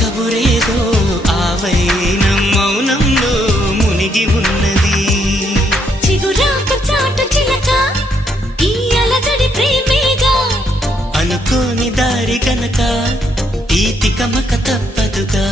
కబురేదో ఆవైనం మౌనంలో మునిగి ఉన్నది. చిగురాకు చాటు చిలక ఈ అలజడి ప్రేమేగా, అనుకోని దారి గనక ఈ తికమక తప్పదుగా.